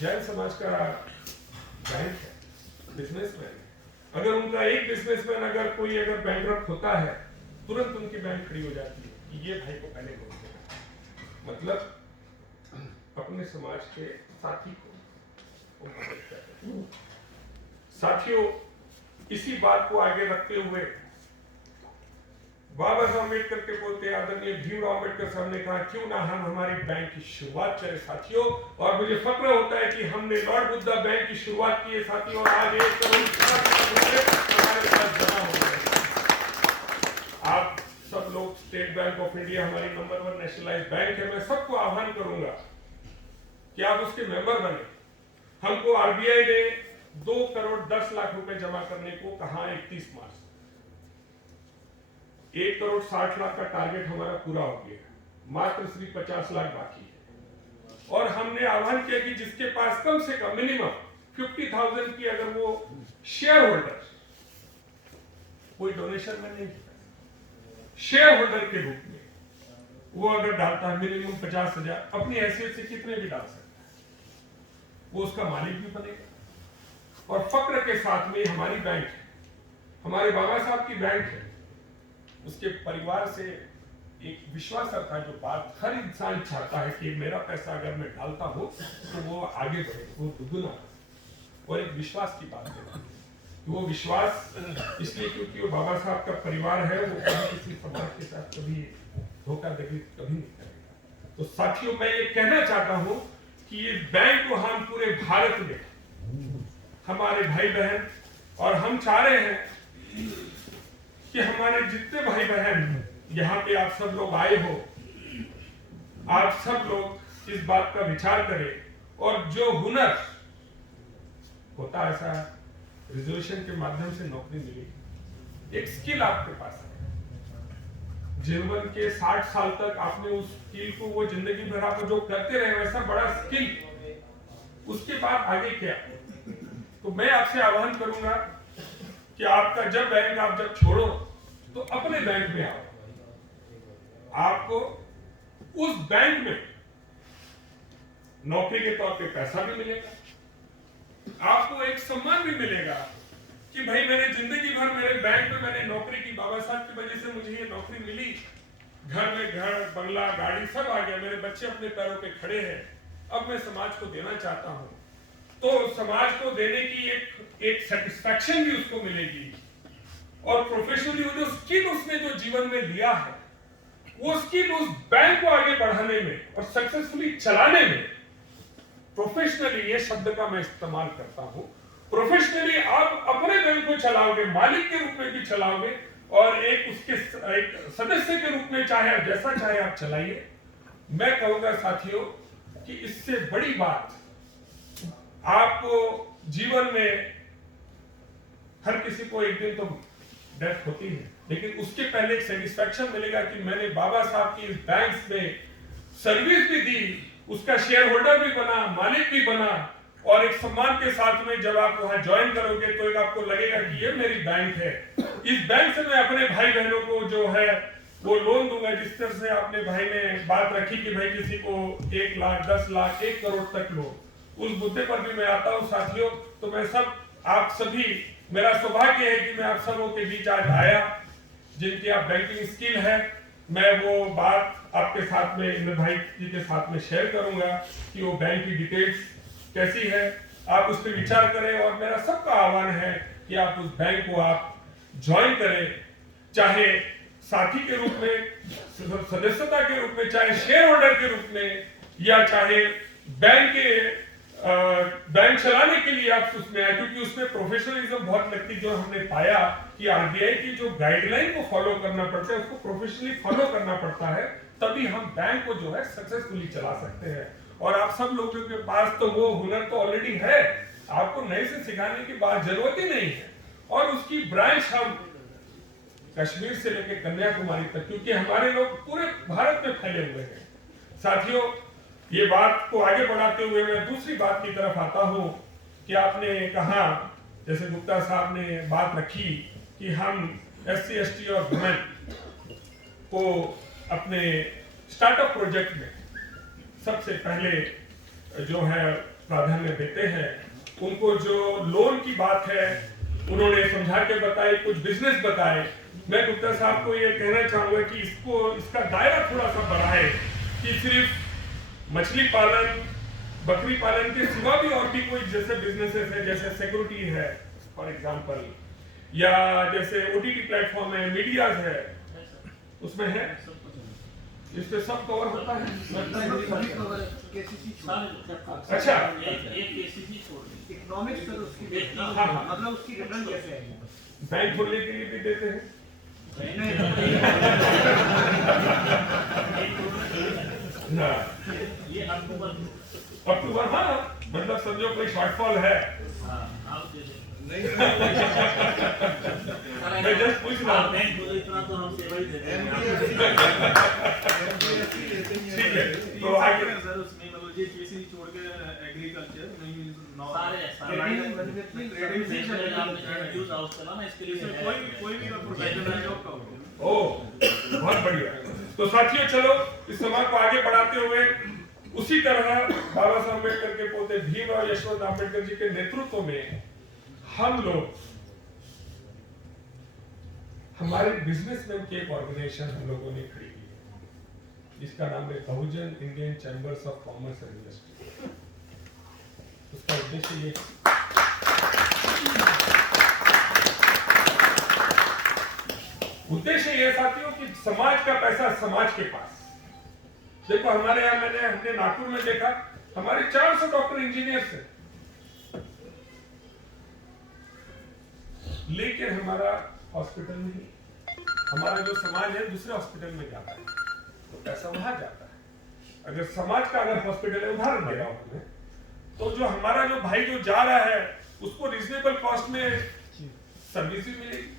जैन समाज का बैंक है, बिजनेसमैन है। अगर उनका एक बिजनेसमैन अगर कोई अगर बैंकरप्ट होता है, तुरंत उनकी बैंक खड़ी हो जाती है कि ये भाई को पहले लोन देना। मतलब अपने समाज के साथी को मदद करना। साथियों, इसी बात को आगे रखते हुए बाबा साहब अम्बेडकर के पोते आदरणीय भीमराव अम्बेडकर साहब ने कहा, क्यों ना हम हमारी बैंक की शुरुआत करें साथियों। और मुझे फक्र होता है कि हमने लॉर्ड बुद्धा बैंक की शुरुआत की है साथियों, और आज 1 करोड़ हमारे पास जमा हो गए। आप सब लोग, स्टेट बैंक ऑफ इंडिया हमारी नंबर 1 नेशनलाइज्ड बैंक है, मैं सबको आह्वान करूंगा कि आप उसके मेंबर बने। हमको आरबीआई ने 2 करोड़ 10 लाख रुपए जमा करने को कहा 31 मार्च। 1 करोड़ 60 लाख का टारगेट हमारा पूरा हो गया, मात्र सिर्फ 50 लाख बाकी है। और हमने आह्वान किया कि जिसके पास कम से कम मिनिमम 50,000 की अगर वो शेयर होल्डर, कोई डोनेशन में नहीं, शेयर होल्डर के रूप में वो अगर डालता है मिनिमम 50,000, अपनी हैसियत से कितने भी डाल सकता है, वो उसका मालिक भी बनेगा। और फक्र के साथ में हमारी बैंक है, हमारे बाबा साहब की बैंक है, उसके परिवार से एक विश्वास था, जो बात हर इंसान चाहता है कि मेरा पैसा अगर मैं डालता हूं तो वो आगे बढ़े, वो दुगुना। और एक विश्वास की बात है, वो विश्वास इसलिए क्योंकि वो बाबा साहब का परिवार है, वो कभी किसी समाज के साथ कभी धोखाधड़ी कभी नहीं करेगा। तो साथियों, मैं ये कहना चाहता हूं कि ये बैंक को हम पूरे भारत में हमारे भाई बहन, और हम चाह रहे हैं कि हमारे जितने भाई बहन यहाँ पे आप सब लोग आए हो, आप सब लोग इस बात का विचार करें। और जो हुनर होता, ऐसा रिजोल्यूशन के माध्यम से नौकरी मिलेगी, एक स्किल आपके पास है, जीवन के 60 साल तक आपने उस स्किल को, वो जिंदगी भर आप जो करते रहे, वैसा बड़ा स्किल, उसके बाद आगे क्या। तो मैं आपसे आह्वान करूंगा कि आपका जब बैंक आप जब छोड़ो तो अपने बैंक में आओ, आपको उस बैंक में नौकरी के तौर पे पैसा भी मिलेगा, आपको एक सम्मान भी मिलेगा कि भाई मैंने जिंदगी भर मेरे बैंक में मैंने नौकरी की, बाबा साहब की वजह से मुझे ये नौकरी मिली, घर में घर बंगला गाड़ी सब आ गया, मेरे बच्चे अपने पैरों पे खड़े हैं, अब मैं समाज को देना चाहता हूं। तो समाज को देने की एक सेटिस्फैक्शन भी उसको मिलेगी। और प्रोफेशनली वो जो स्किल उसने जो जीवन में लिया है, वो स्किल उस बैंक को आगे बढ़ाने में और सक्सेसफुली चलाने में, प्रोफेशनली, ये शब्द का मैं इस्तेमाल करता हूं, प्रोफेशनली आप अपने बैंक को चलाओगे, मालिक के रूप में भी चलाओगे, और एक उसके एक सदस्य के रूप में चाहे जैसा चाहे आप चलाइए। मैं कहूंगा साथियों कि इससे बड़ी बात आपको जीवन में, हर किसी को एक दिन तो डेथ होती है, लेकिन उसके पहले एक सेटिस्फैक्शन मिलेगा कि मैंने बाबा साहब की इस बैंक में सर्विस भी दी, उसका शेयर होल्डर भी बना, मालिक भी बना, और एक सम्मान के साथ में जब आप वहां ज्वाइन करोगे तो एक आपको लगेगा कि ये मेरी बैंक है, इस बैंक से मैं अपने भाई बहनों को जो है वो लोन दूंगा। जिस तरह से आपने भाई ने बात रखी कि भाई किसी को 1 लाख 10 लाख 1 करोड़ तक लोन, उस मुद्दे पर भी मैं आता हूं साथियों। तो मैं सब आप सभी, मेरा सौभाग्य है कि मैं आप सबों के बीच आज आया, जिनकी आप बैंकिंग स्किल है, मैं वो बात आपके साथ में, मेरे भाई जी के साथ में शेयर करूंगा कि वो बैंक की डिटेल्स कैसी है, आप उस पर विचार करें। और मेरा सबका आह्वान है कि आप उस बैंक को आप ज्वाइन करें, चाहे साथी के रूप में, सदस्यता के रूप में, चाहे शेयर होल्डर के रूप में, या चाहे बैंक चलाने के लिए आप उसमें आए, क्योंकि उसमें प्रोफेशनलिज्म बहुत लगती, जो हमने पाया कि आरबीआई की जो गाइडलाइन को फॉलो करना पड़ता है, उसको प्रोफेशनली फॉलो करना पड़ता है, तभी हम बैंक को जो है सक्सेसफुली चला सकते हैं। और आप सब लोगों के पास तो वो हुनर तो ऑलरेडी है, आपको नए से सिखाने की बात जरूरत ही नहीं है। और उसकी ब्रांच हम कश्मीर से लेकर कन्याकुमारी तक, क्योंकि हमारे लोग पूरे भारत में फैले हुए हैं। साथियों, ये बात को आगे बढ़ाते हुए मैं दूसरी बात की तरफ आता हूं कि आपने कहा, जैसे गुप्ता साहब ने बात रखी कि हम SC ST और वुमेन को अपने स्टार्टअप प्रोजेक्ट में सबसे पहले जो है प्राधान्य देते हैं। उनको जो लोन की बात है उन्होंने समझा के बताई, कुछ बिजनेस बताए। मैं गुप्ता साहब को ये कहना चाहूंगा कि इसका दायरा थोड़ा सा बढ़ाए कि सिर्फ मछली पालन, बकरी पालन के सिवा भी और भी कोई जैसे बिजनेसेस है, जैसे सिक्योरिटी है फॉर एग्जांपल, या जैसे ओटीटी प्लेटफॉर्म है, मीडियाज है, उसमें है, इस पे सब कवर होता है। अच्छा, इकोनॉमिक्स सर उसकी मतलब उसकी रिटर्न कैसे है? बैंक खोलने के लिए भी देते हैं। ये अक्टूबर, हाँ, मतलब समझो कोई शॉर्टफॉल है। मैं जस्ट पूछ रहा हूँ। इतना तो हम सेवा ही देते हैं। ठीक है, तो आगे सर उसमें मतलब ये केसी छोड़ के एग्रीकल्चर नहीं सारे यूज हाउस चला ना, इसके लिए कोई भी प्रोफेशनल जॉब का हो। ओ, बहुत बढ़िया। तो साथियों, चलो इस समाज को आगे बढ़ाते हुए उसी तरह बाबा साहब अम्बेडकर के पोते भीमराव यशवंत अम्बेडकर जी के नेतृत्व में हम लोग, हमारे बिजनेसमैन की एक ऑर्गेनाइजेशन हम लोगों ने खड़ी की है, जिसका नाम है Bahujan Indian chambers of commerce and industry. उसका उद्देश्य ये साथियों कि समाज का पैसा समाज के पास। देखो हमारे यहाँ हमने नागपुर में देखा, हमारे 400 डॉक्टर इंजीनियर्स हैं, लेकिन हमारा हॉस्पिटल नहीं, हमारा जो समाज है दूसरे हॉस्पिटल में जाता है तो पैसा वहां जाता है। अगर समाज का अगर हॉस्पिटल है, उदाहरण दे रहा हूं मैं, तो जो हमारा जो भाई जो जा रहा है उसको रीजनेबल कॉस्ट में सर्विसेज मिलेगी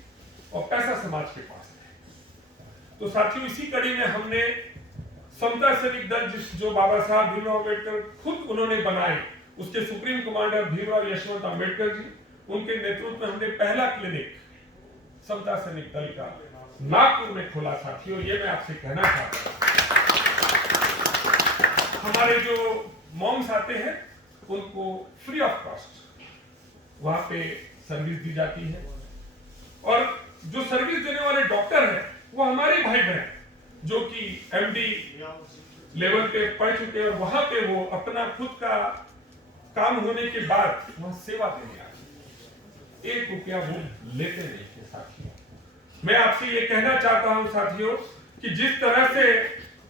और पैसा समाज के पास है। तो साथियों, इसी कड़ी में हमने समता सैनिक दल, जो बाबा साहब भीमराव अम्बेडकर खुद उन्होंने बनाए, उसके सुप्रीम कमांडर भीमराव यशवंत अम्बेडकर जी, उनके नेतृत्व में हमने पहला क्लिनिक समता सैनिक दल का नागपुर में खोला। साथियों, ये मैं आपसे कहना चाहता हूं, हमारे जो मॉम्स आते हैं उनको फ्री ऑफ कॉस्ट वहां पे सर्विस दी जाती है, और जो सर्विस देने वाले डॉक्टर हैं वो हमारे भाई बहन जो कि एमडी लेवल पे पढ़ चुके हैं, और वहां पे वो अपना खुद का काम होने के बाद वहां सेवा देने आते हैं। 1 रुपया वो लेते नहीं थे। साथियों, मैं आपसे ये कहना चाहता हूं साथियों कि जिस तरह से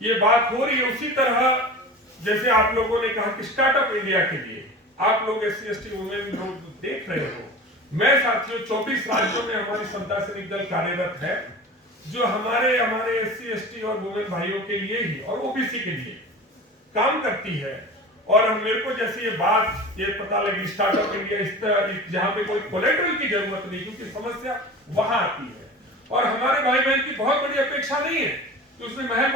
ये बात हो रही है, उसी तरह जैसे आप लोगों ने कहा कि स्टार्टअप इंडिया के लिए आप लोग SC/ST वुमेन लोग देख रहे हो, मैं साथियों 24 राज्यों में हमारी समता सैनिक दल कार्यरत है, जो हमारे SC/ST और वुमेन भाइयों के लिए ही और OBC के लिए काम करती है। और मेरे को जैसे ये बात ये पता लगी स्टार्टअप इंडिया, इस तरह जहां पे कोई कोलेटरल की जरूरत नहीं, क्योंकि समस्या वहां आती है, और हमारे भाई बहन की बहुत बड़ी अपेक्षा नहीं है कि उसने महल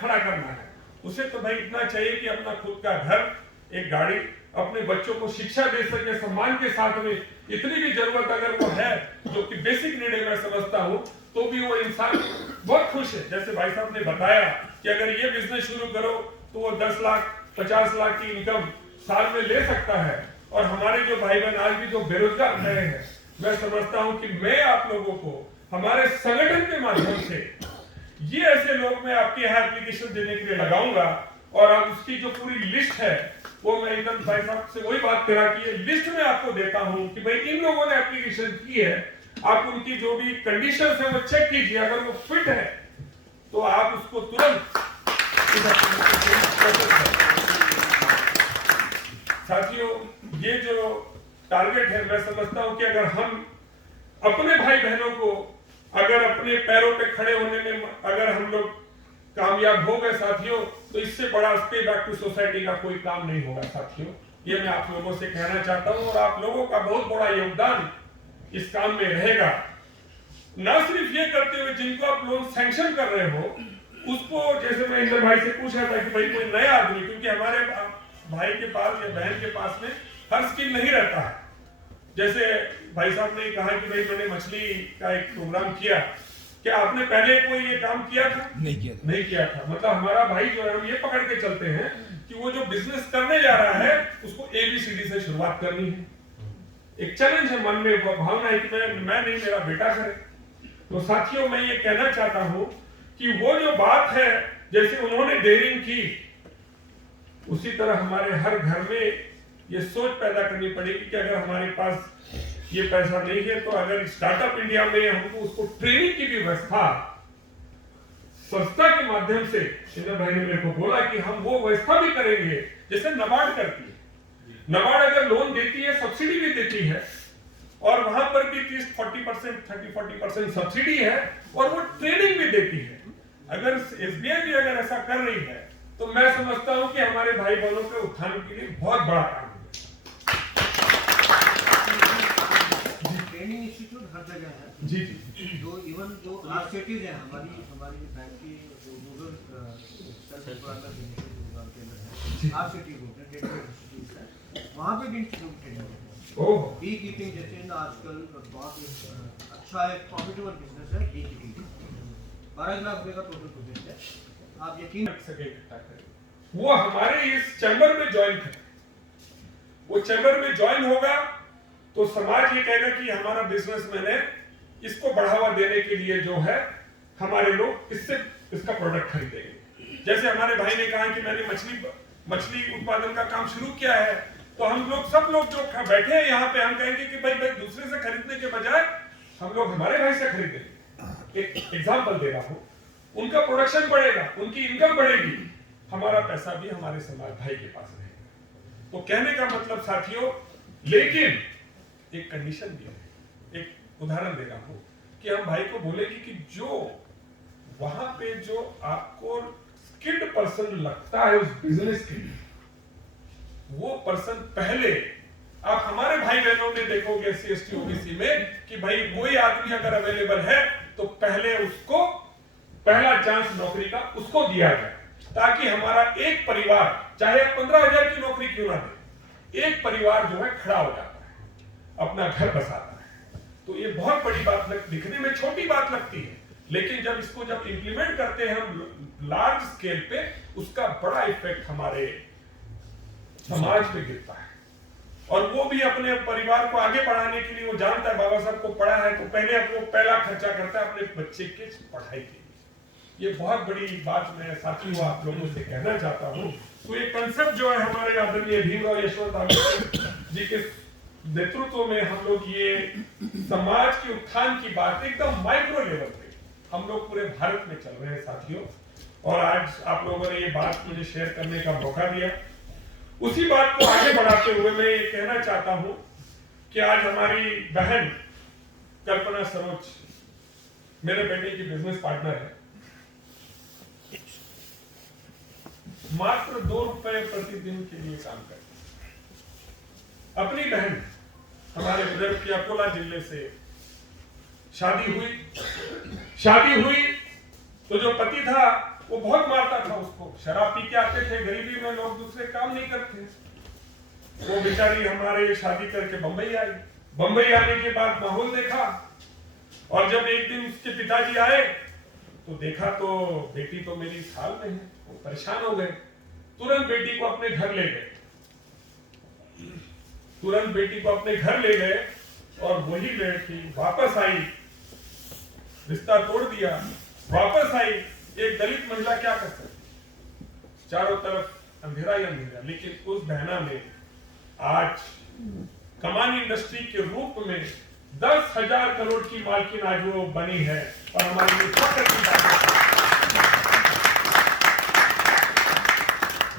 खड़ा करना है। उसे तो भाई इतना चाहिए कि अपना खुद का घर, एक गाड़ी, अपने बच्चों को शिक्षा दे सके सम्मान के साथ में। इतनी भी जरूरत अगर वो है, जो कि बेसिक नीड है मैं समझता हूँ, तो भी वो इंसान बहुत खुश है। जैसे भाई साहब ने बताया कि अगर ये बिजनेस शुरू करो तो वो 10 लाख 50 लाख की इनकम साल में ले सकता है। और हमारे जो भाई बहन आज भी जो बेरोजगार रहे हैं, मैं समझता हूं कि मैं आप लोगों को हमारे संगठन के माध्यम से ये ऐसे लोग मैं आपके यहाँ एप्लीकेशन देने के लिए लगाऊंगा, और अब उसकी जो पूरी लिस्ट है वो मैं एकदम भाई साहब से वही बात करा कि ये लिस्ट में आपको देता हूं कि भाई इन लोगों ने एप्लीकेशन की है, आप उनकी जो भी कंडीशंस है वो चेक कीजिए, अगर वो फिट है तो आप उसको तुरंत। साथियों, ये जो टारगेट है, मैं समझता हूं कि अगर हम अपने भाई बहनों को अगर अपने पैरों पे खड़े होने में अगर हम लोग कामयाब हो गए साथियों, तो इससे बड़ा पे बैक टू सोसाइटी का कोई काम नहीं होगा। साथियों, ये मैं आप लोगों से कहना चाहता हूं, और आप लोगों का बहुत बड़ा योगदान इस काम में रहेगा। ना सिर्फ ये करते हुए जिनको आप लोन सैंक्शन कर रहे हो उसको, जैसे मैं इंदर भाई से पूछ रहा था कि भाई कोई नया आदमी, क्योंकि हमारे भाई के पास या बहन के पास में हर स्किल नहीं रहता है। जैसे भाई साहब ने कहा कि भाई मैंने मछली का एक प्रोग्राम किया, क्या आपने पहले कोई ये काम किया था? नहीं किया था। मतलब हमारा भाई जो है, हम ये पकड़ के चलते हैं कि वो जो बिजनेस करने जा रहा है उसको ABCD से शुरुआत करनी है। एक चैलेंज है मन में, भावना है कि मैं नहीं, मेरा बेटा करे। तो साथियों, मैं ये कहना चाहता हूं कि वो जो बात है, जैसे उन्होंने डेयरिंग की, उसी तरह हमारे हर घर में ये सोच पैदा करनी पड़ेगी कि अगर हमारे पास ये पैसा नहीं है तो अगर स्टार्टअप इंडिया में हमको उसको ट्रेनिंग की भी व्यवस्था संस्था के माध्यम से, इंद्र भाई ने मेरे को बोला कि हम वो व्यवस्था भी करेंगे जैसे नाबार्ड करती है। नाबार्ड अगर लोन देती है, सब्सिडी भी देती है, और वहां पर भी 30-40%, 30-40% सब्सिडी है, और वो ट्रेनिंग भी देती है। अगर SBI भी अगर ऐसा कर रही है तो मैं समझता हूं कि हमारे भाई बहनों के उत्थान के लिए बहुत बड़ा काम है। ट्रेनिंग इंस्टीट्यूट हर जगह है। जी। जो इवन जो आरसीटीज है, हमारी बैंक की जो रूरल सेल्फ एम्प्लॉयमेंट इनिशिएटिव के अंदर है, आरसीटी ग्रुप है, इंस्टीट्यूट है, वहाँ पे भी इंस्टीट्यूट ट्रेनिंग है। बी कीपिंग जैसे आजकल बहुत अच्छा एक प्रॉफिटेबल बिजनेस है बी कीपिंग, 12 लाख रुपए का टोटल प्रोजेक्ट है। आप यकीन रख सके इकट्ठा करें, वो हमारे इस चैम्बर में ज्वाइन करें। वो चैम्बर में ज्वाइन होगा तो समाज ये कहेगा कि हमारा बिजनेसमैन है, इसको बढ़ावा देने के लिए जो है हमारे लोग इससे इसका प्रोडक्ट खरीदेंगे। जैसे हमारे भाई ने कहा कि मैंने मछली उत्पादन का काम शुरू किया है, तो हम लोग सब लोग जो बैठे हैं यहाँ पे, हम कहेंगे कि भाई दूसरे से खरीदने के बजाय हम लोग हमारे भाई से खरीदेंगे। एक एग्जाम्पल दे रहा हूँ, उनका प्रोडक्शन बढ़ेगा, उनकी इनकम बढ़ेगी, हमारा पैसा भी हमारे समाज भाई के पास रहेगा। तो कहने का मतलब साथियों, लेकिन एक कंडीशन भी है, एक उदाहरण दे रहा हूं कि हम भाई को बोलेंगे कि जो वहां पे जो आपको स्किल्ड पर्सन लगता है उस बिजनेस के लिए, वो पर्सन पहले, आप हमारे भाई बहनों में देखोगे SC/ST OBC में कि भाई कोई आदमी अगर अवेलेबल है तो पहले उसको पहला चांस नौकरी का उसको दिया जाए, ताकि हमारा एक परिवार, चाहे 15,000 की नौकरी क्यों ना दे, एक परिवार जो है खड़ा हो जाता है, अपना घर बसाता है। तो ये बहुत बड़ी बात दिखने में छोटी बात लगती है, लेकिन जब इसको इंप्लीमेंट करते हैं हम लार्ज स्केल पे, उसका बड़ा इफेक्ट हमारे समाज पे गिरता है। और वो भी अपने परिवार को आगे बढ़ाने के लिए, वो जानता है बाबा साहब को पढ़ा है तो पहले वो पहला खर्चा करता है अपने बच्चे के पढ़ाई के लिए। ये बहुत बड़ी बात मैं साथियों आप लोगों से कहना चाहता हूँ। तो ये कंसेप्ट जो है हमारे आदरणीय भीमराव यशवंत आंबेडकर जी के नेतृत्व में हम लोग ये समाज के उत्थान की बात एकदम माइक्रो लेवल पे हम लोग पूरे भारत में चल रहे हैं साथियों। और आज आप लोगों ने ये बात मुझे शेयर करने का मौका दिया। उसी बात को आगे बढ़ाते हुए मैं ये कहना चाहता हूं कि आज हमारी बहन कल्पना सरोज मेरे बेटे की बिजनेस पार्टनर है। मात्र 2 रुपए प्रतिदिन के लिए काम करती है। अपनी बहन हमारे विदर्भ के अकोला जिले से शादी हुई तो जो पति था वो बहुत मारता था उसको, शराब पी के आते थे, गरीबी में लोग दूसरे काम नहीं करते। वो बेचारी हमारे शादी करके बंबई आई। बंबई आने के बाद माहौल देखा, और जब एक दिन उसके पिताजी आए तो देखा तो बेटी तो मेरी इस हाल में है। वो परेशान हो गए, तुरंत बेटी को अपने घर ले गए और वही लड़की वापस आई, रिश्ता तोड़ दिया, वापस आई। एक दलित महिला क्या कर सकती, चारों तरफ अंधेरा ही अंधेरा। लेकिन उस बहना ने आज कमानी इंडस्ट्री के रूप में 10,000 करोड़ की मालकिन आज वो बनी है, और हमारे लिए फख्र की बात है।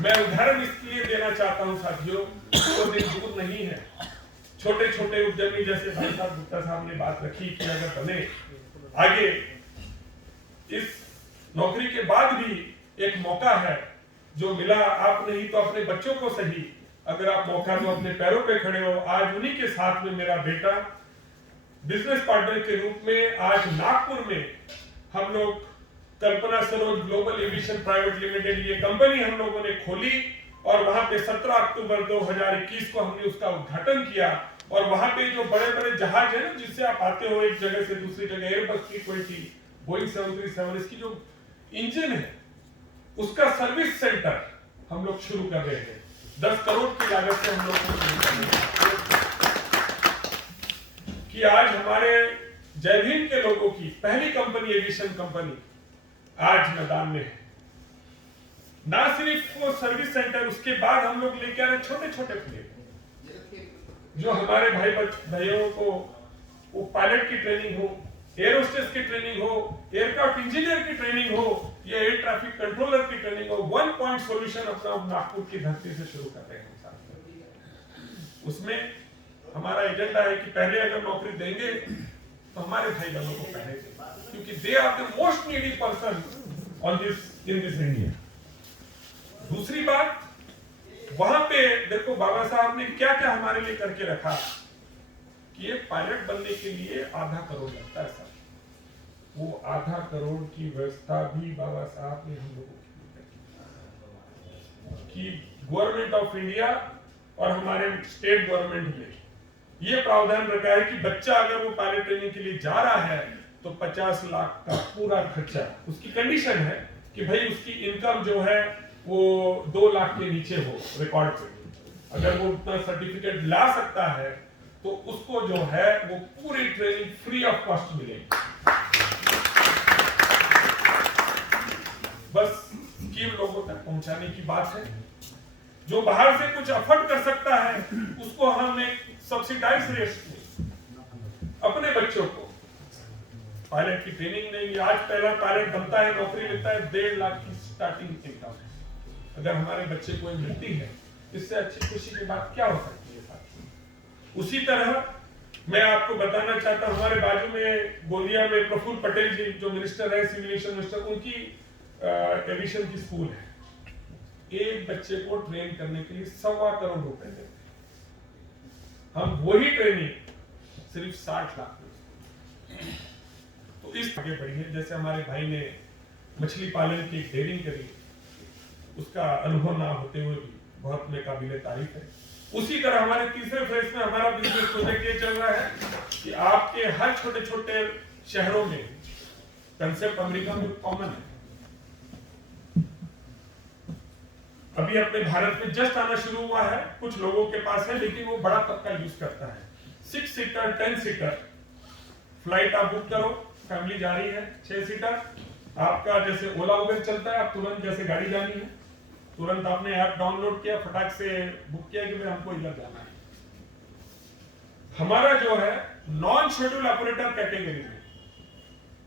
मैं उदाहरण इसलिए देना चाहता हूं साथियों, वो दिन दूर नहीं है। छोटे छोटे उद्यमी जैसे भाई साहब गुप्ता साहब ने बात रखी कि अगर बने आगे, इस नौकरी के बाद भी एक मौका है जो मिला, आप नहीं तो अपने बच्चों को सही, अगर आप मौका दो, अपने पैरों पे खड़े हो। आज उन्हीं के साथ में मेरा बेटा बिजनेस पार्टनर के रूप में आज नागपुर में हम लोग Kalpana Saroj global aviation private limited ये कंपनी हम लोगों ने खोली, और वहां पे 17 अक्टूबर 2021 को हमने उसका उद्घाटन किया। और वहां पे जो बड़े बड़े जहाज है ना, जिससे आप आते हो एक जगह से दूसरी जगह, एयरबस T20, बोइंग 737, इसकी जो इंजन है उसका सर्विस सेंटर हम लोग शुरू कर रहे हैं। 10 करोड़ की लागत से हम लोग शुरू कर रहे हैं कि आज हमारे जय भीम के लोगों की पहली कंपनी एविएशन कंपनी आज मैदान में है। ना सिर्फ वो सर्विस सेंटर, उसके बाद हम लोग लेके आ रहे छोटे छोटे प्लेन जो हमारे भाइयों को वो पायलट की ट्रेनिंग हो, एयर होस्टेस की ट्रेनिंग हो, एयरक्राफ्ट इंजीनियर की ट्रेनिंग हो या एयर ट्रैफिक कंट्रोलर की ट्रेनिंग हो। 1 पॉइंट सॉल्यूशन अपना नागपुर की धरती से शुरू कर रहे हैं। उसमें हमारा एजेंडा है कि पहले अगर नौकरी देंगे तो हमारे भाई बहनों को पहले दें, क्योंकि they are the most needy person on this in this India. दूसरी बात, वहां पे देखो बाबा साहब ने क्या क्या हमारे लिए करके रखा कि ये पायलट बनने के लिए आधा करोड़ लगता है सर। वो आधा करोड़ की व्यवस्था भी बाबा साहब ने हम लोगों की गवर्नमेंट ऑफ इंडिया और हमारे स्टेट गवर्नमेंट ने ये प्रावधान रखा है कि बच्चा अगर वो पायलट ट्रेनिंग के लिए जा रहा है तो 50 लाख का पूरा खर्चा, उसकी कंडीशन है कि भाई उसकी इनकम जो है वो 2 लाख के नीचे हो रिकॉर्ड पे। अगर वो उतना सर्टिफिकेट ला सकता है तो उसको जो है वो पूरी ट्रेनिंग फ्री ऑफ कॉस्ट मिलेगी। बस स्कीम लोगों तक पहुंचाने की बात है। जो बाहर से कुछ अफोर्ड कर सकता है उसको हम एक सब्सिडाइज रेट में अपने बच्चों को पायलट की ट्रेनिंग देंगे। आज पहला पायलट बनता है, नौकरी लेता है, 1.5 लाख की स्टार्टिंग इनकम है। अगर हमारे बच्चे को मिलती है, इससे अच्छी खुशी की बात क्या हो सकती है साथ। उसी तरह मैं आपको बताना चाहता हूं, हमारे बाजू में गोंदिया में प्रफुल्ल पटेल जी जो मिनिस्टर है, सिविल एविएशन मिनिस्टर, उनकी एविएशन की स्कूल है। एक बच्चे को ट्रेन करने के लिए 1.25 करोड़ रुपए देते हैं। हम वही ट्रेनिंग सिर्फ 60 लाख में। तो इस आगे बढ़िए। जैसे हमारे भाई ने मछली पालन की डेयरिंग करी, उसका अनुभव ना होते हुए भी बहुत में काबिले तारीफ है। उसी तरह हमारे तीसरे फेज में हमारा बिजनेस प्रोजेक्ट ये चल रहा है कि आपके हर छोटे छोटे शहरों में कंसेप्ट अमेरिका में कॉमन है। अभी अपने भारत में जस्ट आना शुरू हुआ है, कुछ लोगों के पास है, लेकिन वो बड़ा तबका यूज करता है। 6 सीटर 10 सीटर फ्लाइट आप बुक करो, फैमिली जा रही है 6 सीटर, आपका जैसे ओला उबेर चलता है, आप तुरंत जैसे गाड़ी जानी है तुरंत आपने ऐप डाउनलोड किया, फटाक से बुक किया कि भाई हमको इधर जाना है। हमारा जो है नॉन शेड्यूल ऑपरेटर कैटेगरी में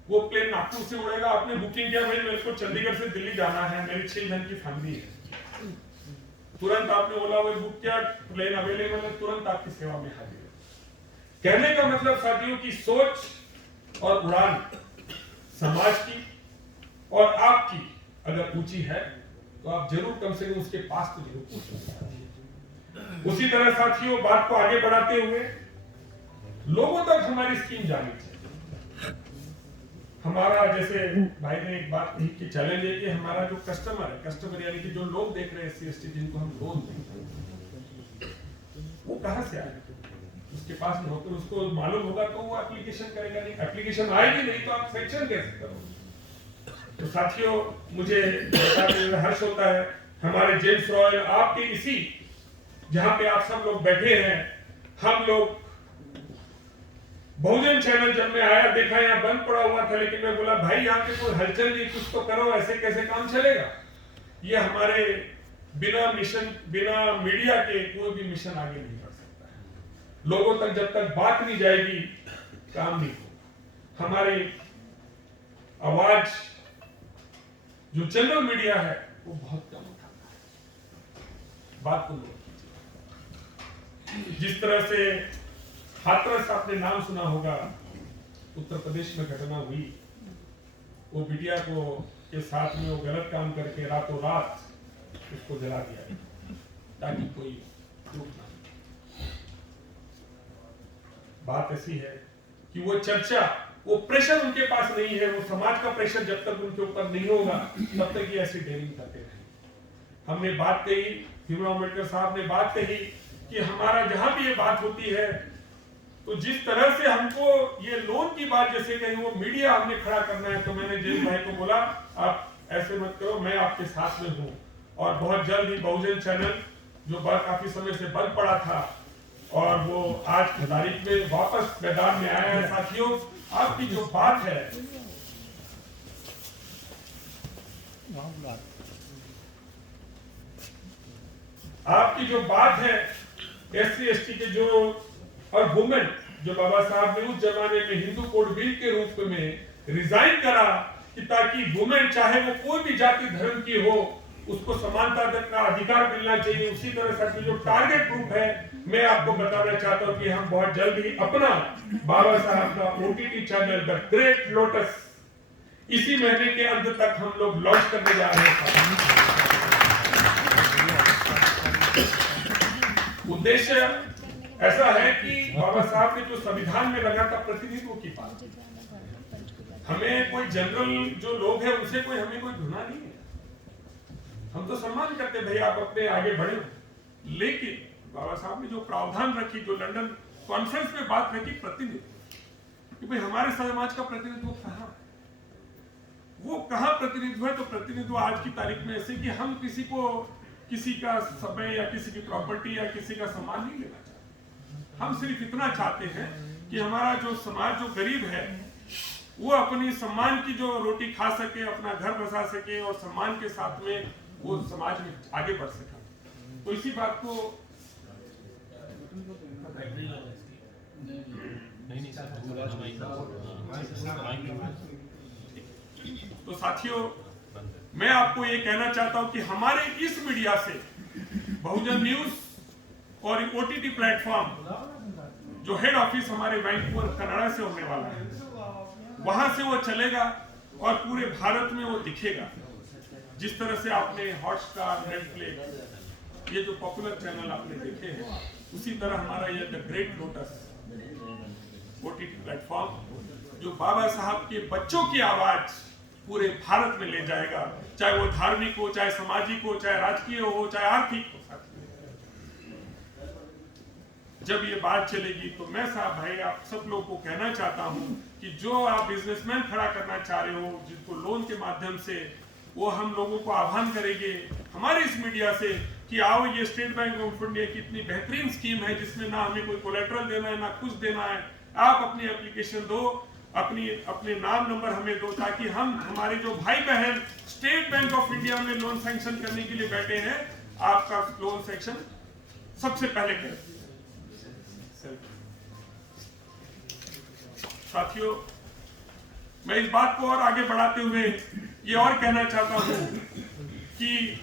वो प्लेन नागपुर से उड़ेगा। आपने बुकिंग किया, भाई मेरे को चंडीगढ़ से दिल्ली जाना है, मेरी 6 जन की फैमिली है, तुरंत आपने ओला उबेर बुक किया, प्लेन अवेलेबल है, तुरंत आपकी सेवा में हाजिर है। कहने का मतलब साथियों की सोच और उड़ान समाज की और आपकी अगर ऊंची है तो आप जरूर कम से कम उसके पास तो जरूर पहुंचो। उसी तरह साथियों बात को आगे बढ़ाते हुए लोगों तक हमारी स्कीम जानी चाहिए। हमारा जैसे भाई ने एक बात कही कि चैलेंज है कि हमारा जो कस्टमर है, कस्टमर यानी कि जो लोग देख रहे हैं SC/ST जिनको हम लोन देंगे, वो कहां से आएगा? उसके पास में होकर उसको मालूम होगा तो वो एप्लीकेशन करेगा, नहीं एप्लीकेशन आएगी नहीं तो आप सेक्शन कैसे करोगे? तो साथियों मुझे बताते हुए हर्ष होता है, हमारे जेम्स रॉयल आपके इसी जहां पे आप सब लोग बैठे हैं, हम लोग बहुजन चैनल जब मैं आया देखा यहाँ बंद पड़ा हुआ था, लेकिन मैं बोला भाई यहाँ पे कोई हलचल नहीं, कुछ तो करो, ऐसे कैसे काम चलेगा। ये हमारे बिना मिशन बिना मीडिया के कोई भी मिशन आगे नहीं बढ़ सकता है। लोगों तक जब तक बात नहीं जाएगी काम नहीं होगा। हमारी आवाज जो जनरल मीडिया है वो बहुत कम उठाता है, बात को लोग जिस तरह से हाथरस आपने नाम सुना होगा, उत्तर प्रदेश में घटना हुई, वो बिटिया को के साथ में वो गलत काम करके रातों रात उसको जला दिया ताकि कोई टूट ना। बात ऐसी है कि वो चर्चा, वो प्रेशर उनके पास नहीं है, वो समाज का प्रेशर जब तक उनके ऊपर नहीं होगा तब तक ये ऐसी डेयरिंग करते रहेंगे। हमने बात कही, भीमराव अम्बेडकर साहब ने बात कही कि हमारा जहां भी ये बात होती है तो जिस तरह से हमको ये लोन की बात जैसे कहीं वो मीडिया हमने खड़ा करना है, तो मैंने जेल भाई को बोला आप ऐसे मत करो, मैं आपके साथ में हूँ और बहुत जल्द ही बहुजन चैनल जो काफी समय से बंद पड़ा था और वो आज खदारी में वापस मैदान में आया है। साथियों, आपकी जो बात है SC ST के जो और वुमेन जो बाबा साहब ने उस जमाने में हिंदू कोड बिल के रूप में रिजाइन करा कि ताकि वुमेन चाहे वो कोई भी जाति धर्म की हो उसको समानता तक का अधिकार मिलना चाहिए। उसी तरह से जो टारगेट ग्रुप है, मैं आपको बताना चाहता हूं कि हम बहुत जल्द ही अपना बाबा साहब का OTT channel the great lotus इसी महीने के अंत तक हम लोग लॉन्च करने जा रहे हैं। उद्देश्य ऐसा है कि बाबा साहब ने जो संविधान में रखा था प्रतिनिधित्व की बात, हमें कोई जनरल जो लोग हैं उनसे हमें कोई गुनाह नहीं है, हम तो सम्मान करते भाई आप अपने आगे बढ़े। लेकिन बाबा साहब ने जो प्रावधान रखी, जो लंदन कॉन्फ्रेंस में बात रखी प्रतिनिधित्व कि भाई हमारे समाज का प्रतिनिधित्व कहाँ, वो कहाँ प्रतिनिधित्व है। तो प्रतिनिधित्व आज की तारीख में ऐसे कि हम किसी का समय या किसी की प्रॉपर्टी या किसी का सम्मान नहीं लेना चाहते। हम सिर्फ इतना चाहते हैं कि हमारा जो समाज जो गरीब है वो अपनी सम्मान की जो रोटी खा सके, अपना घर बसा सके और सम्मान के साथ में वो समाज में आगे बढ़ सके। तो इसी बात को तो साथियों, मैं आपको ये कहना चाहता हूं कि हमारे इस मीडिया से बहुजन न्यूज और OTT प्लेटफॉर्म जो हेड ऑफिस हमारे वैंकूवर कनाडा से होने वाला है, वहां से वो चलेगा और पूरे भारत में वो दिखेगा। जिस तरह से आपने हॉटस्टार, नेटफ्लिक्स ये जो पॉपुलर चैनल आपने देखे हैं, उसी तरह हमारा ये the great lotus OTT platform जो बाबा साहब के बच्चों की आवाज पूरे भारत में ले जाएगा, चाहे वो धार्मिक हो, चाहे सामाजिक हो, चाहे राजकीय हो, चाहे आर्थिक हो। जब ये बात चलेगी तो मैं साहब भाई आप सब लोगों को कहना चाहता हूं कि जो आप बिजनेसमैन खड़ा करना चाह रहे हो, जिनको लोन के माध्यम से, वो हम लोगों को आह्वान करेंगे हमारे इस मीडिया से कि आओ, ये स्टेट बैंक ऑफ इंडिया की इतनी बेहतरीन स्कीम है जिसमें ना हमें कोई कोलेटरल देना है ना कुछ देना है। आप अपनी एप्लीकेशन दो, अपने नाम नंबर हमें दो, ताकि हम हमारे जो भाई बहन स्टेट बैंक ऑफ इंडिया में लोन सैंक्शन करने के लिए बैठे हैं, आपका लोन सैंक्शन सबसे पहले करें। साथियों, मैं इस बात को और आगे बढ़ाते हुए ये और कहना चाहता हूं कि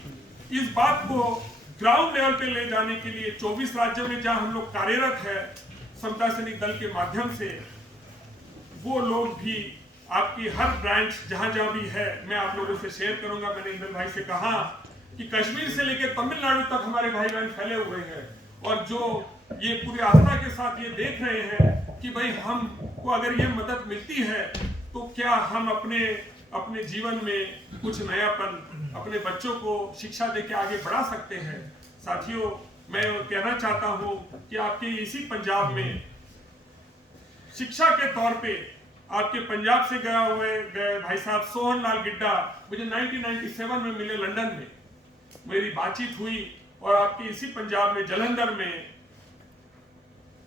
इस बात को ग्राउंड लेवल पे ले जाने के लिए 24 राज्यों में जहां हम लोग कार्यरत है समता सैनिक दल के माध्यम से, वो लोग भी आपकी हर ब्रांच जहां जहां भी है मैं आप लोगों से शेयर करूंगा। मैंने इंदर भाई से कहा कि कश्मीर से लेकर तमिलनाडु तक हमारे भाई बहन फैले हुए हैं और जो ये पूरी आस्था के साथ ये देख रहे हैं कि भाई हमको अगर ये मदद मिलती है तो क्या हम अपने जीवन में कुछ नयापन, अपने बच्चों को शिक्षा देके आगे बढ़ा सकते हैं। साथियों, मैं कहना चाहता हूं कि आपके इसी पंजाब में शिक्षा के तौर पे आपके पंजाब से गए भाई साहब सोहन लाल गिड्डा मुझे 1997 में मिले, लंदन में मेरी बातचीत हुई और आपके इसी पंजाब में जलंधर में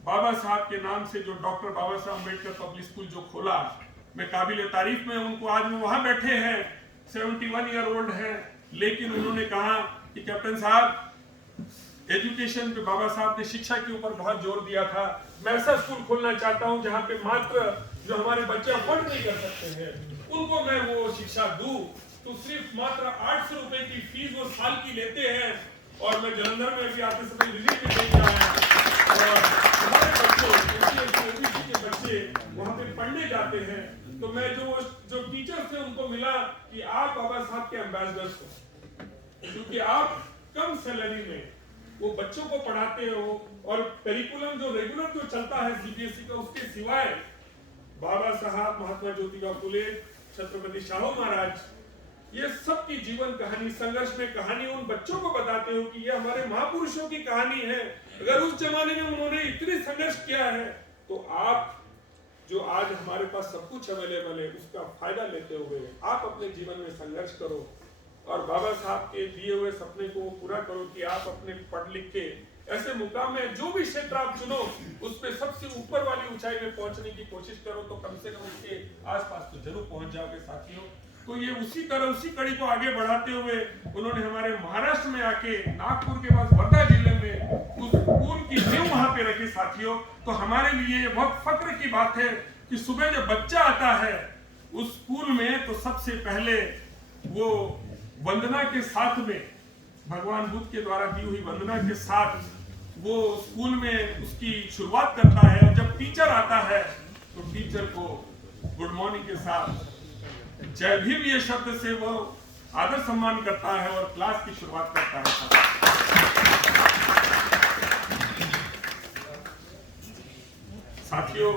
बाबा साहब के नाम से जो डॉक्टर बाबा साहब अम्बेडकर पब्लिक स्कूल जो खोला, मैं काबिल तारीफ में उनको, आज वो वहां बैठे हैं, 71 ईयर ओल्ड है, लेकिन उन्होंने कहा कि कैप्टन साहब एजुकेशन पे बाबा साहब ने शिक्षा के ऊपर बहुत जोर दिया था, मैं ऐसा स्कूल खोलना चाहता हूं जहां पे मात्र जो हमारे बच्चे अफोर्ड नहीं कर सकते हैं उनको मैं वो शिक्षा दूं। तो सिर्फ मात्र 800 रुपए की फीस वो साल की लेते हैं और मैं जलंधर में भी आते समय विजिट में देख रहा है और हमारे बच्चे के बच्चे वहां पे पढ़ने जाते हैं। तो मैं जो टीचर थे उनको मिला कि आप बाबा साहब के एम्बेसडर हो, क्योंकि आप कम सैलरी में वो बच्चों को पढ़ाते हो और करिकुलम जो रेगुलर जो चलता है सीबीएसई का, उसके सिवाय बाबा साहब, महात्मा ज्योतिबा फुले, छत्रपति शाहू महाराज, ये सब की जीवन कहानी, संघर्ष में कहानी उन बच्चों को बताते हो कि ये हमारे महापुरुषों की कहानी है। अगर उस जमाने में उन्होंने इतनी संघर्ष किया है तो आप जो आज हमारे पास सब कुछ अवेलेबल है उसका फायदा लेते हुए आप अपने जीवन में संघर्ष करो और बाबा साहब के दिए हुए सपने को पूरा करो कि आप अपने पढ़ लिख के ऐसे मुकाम में जो भी क्षेत्र आप चुनो उस पे सबसे ऊपर वाली ऊंचाई में पहुंचने की कोशिश करो, तो कम से कम इसके आसपास तो जरूर पहुंच जाओगे साथियों। तो ये उसी तरह उसी कड़ी को आगे बढ़ाते हुए उन्होंने हमारे महाराष्ट्र में आके नागपुर के पास वर्धा जिले में उस स्कूल की नींव वहां पे रखी साथियों। तो हमारे लिए ये बहुत फक्र की बात है कि सुबह जब बच्चा आता है उस स्कूल में तो सबसे पहले वो वंदना के साथ में, भगवान बुद्ध के द्वारा दी हुई वंदना के साथ वो स्कूल में उसकी शुरुआत करता है। और जब टीचर आता है तो टीचर को गुड मॉर्निंग के साथ जय भीम ये शब्द से वो आदर सम्मान करता है और क्लास की शुरुआत करता है। साथियों,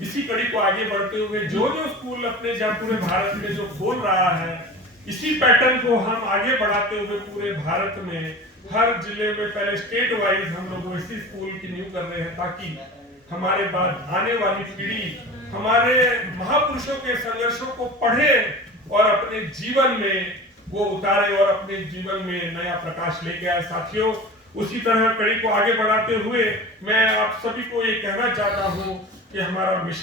इसी कड़ी को आगे बढ़ते हुए जो जो स्कूल अपने जब पूरे भारत में जो खोल रहा है, इसी पैटर्न को हम आगे बढ़ाते हुए पूरे भारत में हर जिले में पहले स्टेट वाइज हम लोग इसी स्कूल की नींव कर रहे हैं, ताकि हमारे बाद आने वाली पीढ़ी हमारे महापुरुषों के संघर्षों को पढ़े और अपने जीवन में वो उतारे और अपने जीवन में नया प्रकाश लेके आए। साथियों, उसी तरह कड़ी को आगे बढ़ाते हुए मैं आप सभी को ये कहना चाहता हूँ कि हमारा मिशन